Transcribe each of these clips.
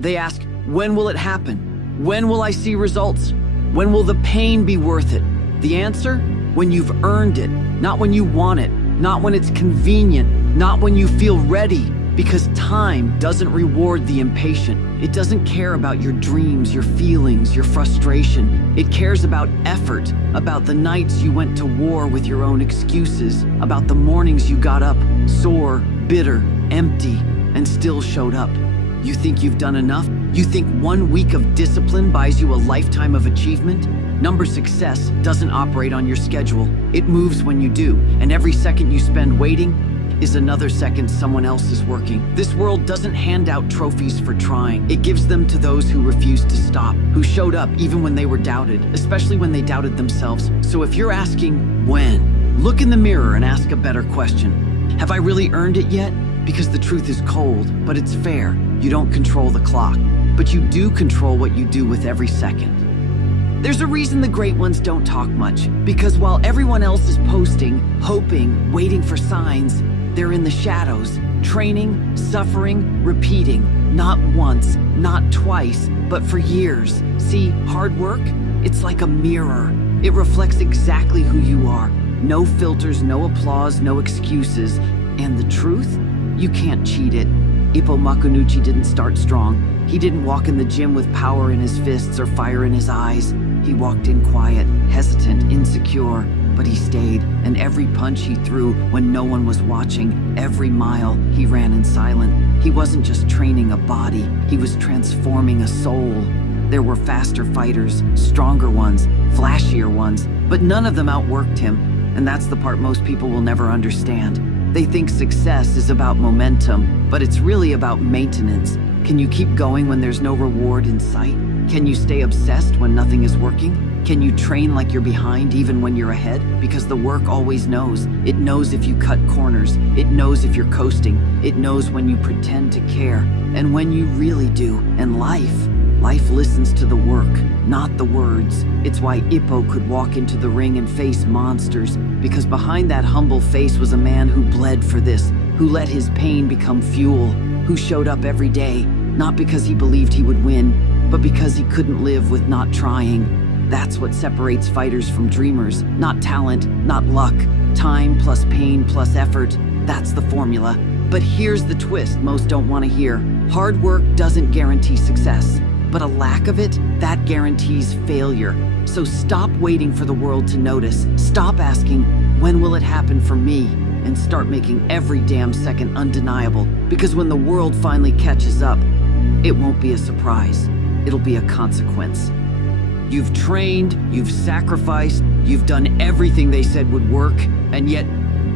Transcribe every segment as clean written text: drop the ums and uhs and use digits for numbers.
They ask, when will it happen? When will I see results? When will the pain be worth it? The answer? When you've earned it, not when you want it, not when it's convenient, not when you feel ready. Because time doesn't reward the impatient. It doesn't care about your dreams, your feelings, your frustration. It cares about effort, about the nights you went to war with your own excuses, about the mornings you got up, sore, bitter, empty, and still showed up. You think you've done enough? You think 1 week of discipline buys you a lifetime of achievement? Number success doesn't operate on your schedule. It moves when you do, and every second you spend waiting is another second someone else is working. This world doesn't hand out trophies for trying. It gives them to those who refuse to stop, who showed up even when they were doubted, especially when they doubted themselves. So if you're asking when, look in the mirror and ask a better question. Have I really earned it yet? Because the truth is cold, but it's fair. You don't control the clock, but you do control what you do with every second. There's a reason the great ones don't talk much, because while everyone else is posting, hoping, waiting for signs, they're in the shadows, training, suffering, repeating, not once, not twice, but for years. See, hard work, it's like a mirror. It reflects exactly who you are. No filters, no applause, no excuses. And the truth? You can't cheat it. Ippo Makunuchi didn't start strong. He didn't walk in the gym with power in his fists or fire in his eyes. He walked in quiet, hesitant, insecure, but he stayed, and every punch he threw when no one was watching, every mile he ran in silence. He wasn't just training a body, he was transforming a soul. There were faster fighters, stronger ones, flashier ones, but none of them outworked him, and that's the part most people will never understand. They think success is about momentum, but it's really about maintenance. Can you keep going when there's no reward in sight? Can you stay obsessed when nothing is working? Can you train like you're behind even when you're ahead? Because the work always knows. It knows if you cut corners. It knows if you're coasting. It knows when you pretend to care and when you really do. And life listens to the work, not the words. It's why Ippo could walk into the ring and face monsters, because behind that humble face was a man who bled for this, who let his pain become fuel, who showed up every day, not because he believed he would win, but because he couldn't live with not trying. That's what separates fighters from dreamers. Not talent, not luck. Time plus pain plus effort. That's the formula. But here's the twist most don't want to hear. Hard work doesn't guarantee success, but a lack of it, that guarantees failure. So stop waiting for the world to notice. Stop asking, when will it happen for me? And start making every damn second undeniable. Because when the world finally catches up, it won't be a surprise. It'll be a consequence. You've trained, you've sacrificed, you've done everything they said would work, and yet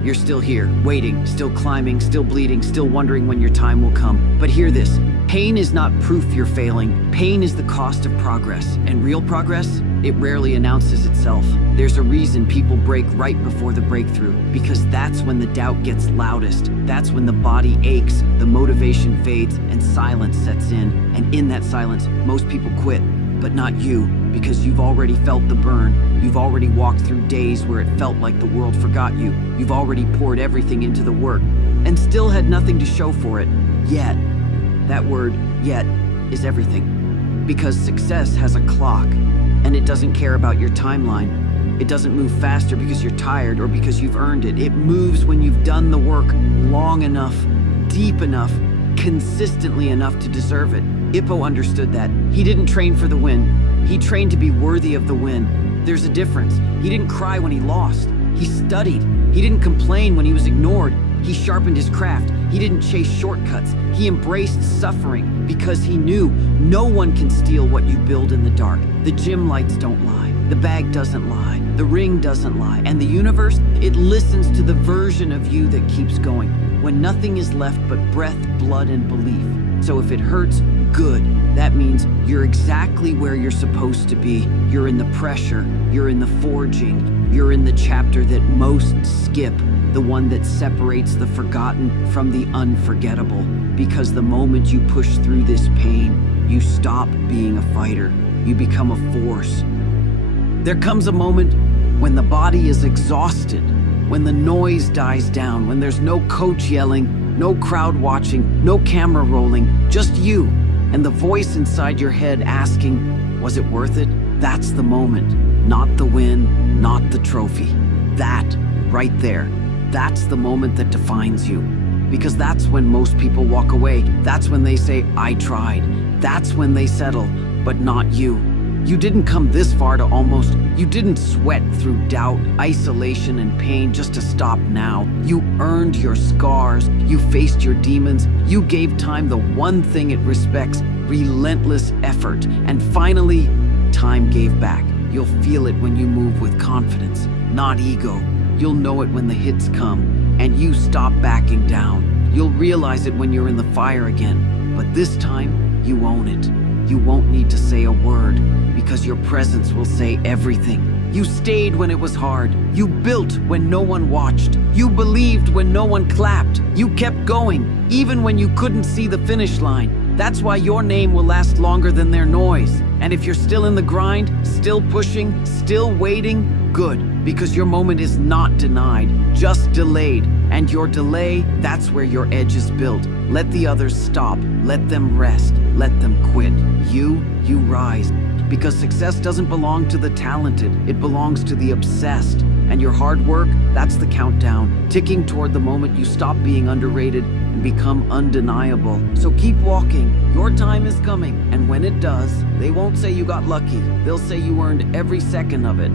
you're still here, waiting, still climbing, still bleeding, still wondering when your time will come. But hear this, pain is not proof you're failing. Pain is the cost of progress, and real progress, it rarely announces itself. There's a reason people break right before the breakthrough, because that's when the doubt gets loudest. That's when the body aches, the motivation fades, and silence sets in. And in that silence, most people quit. But not you, because you've already felt the burn. You've already walked through days where it felt like the world forgot you. You've already poured everything into the work and still had nothing to show for it. Yet. That word, yet, is everything. Because success has a clock, and it doesn't care about your timeline. It doesn't move faster because you're tired or because you've earned it. It moves when you've done the work long enough, deep enough, consistently enough to deserve it. Ippo understood that. He didn't train for the win. He trained to be worthy of the win. There's a difference. He didn't cry when he lost. He studied. He didn't complain when he was ignored. He sharpened his craft. He didn't chase shortcuts. He embraced suffering because he knew no one can steal what you build in the dark. The gym lights don't lie. The bag doesn't lie. The ring doesn't lie. And the universe, it listens to the version of you that keeps going when nothing is left but breath, blood, and belief. So if it hurts, good. That means you're exactly where you're supposed to be. You're in the pressure. You're in the forging. You're in the chapter that most skip, the one that separates the forgotten from the unforgettable. Because the moment you push through this pain, you stop being a fighter. You become a force. There comes a moment when the body is exhausted, when the noise dies down, when there's no coach yelling, no crowd watching, no camera rolling, just you and the voice inside your head asking, was it worth it? That's the moment. Not the win, not the trophy. That, right there, that's the moment that defines you. Because that's when most people walk away. That's when they say, I tried. That's when they settle, but not you. You didn't come this far to almost. You didn't sweat through doubt, isolation, and pain just to stop now. You earned your scars. You faced your demons. You gave time the one thing it respects, relentless effort. And finally, time gave back. You'll feel it when you move with confidence, not ego. You'll know it when the hits come, and you stop backing down. You'll realize it when you're in the fire again. But this time, you own it. You won't need to say a word, because your presence will say everything. You stayed when it was hard. You built when no one watched. You believed when no one clapped. You kept going, even when you couldn't see the finish line. That's why your name will last longer than their noise. And if you're still in the grind, still pushing, still waiting, good, because your moment is not denied, just delayed. And your delay, that's where your edge is built. Let the others stop. Let them rest. Let them quit. You rise. Because success doesn't belong to the talented. It belongs to the obsessed. And your hard work, that's the countdown, ticking toward the moment you stop being underrated and become undeniable. So keep walking. Your time is coming. And when it does, they won't say you got lucky. They'll say you earned every second of it.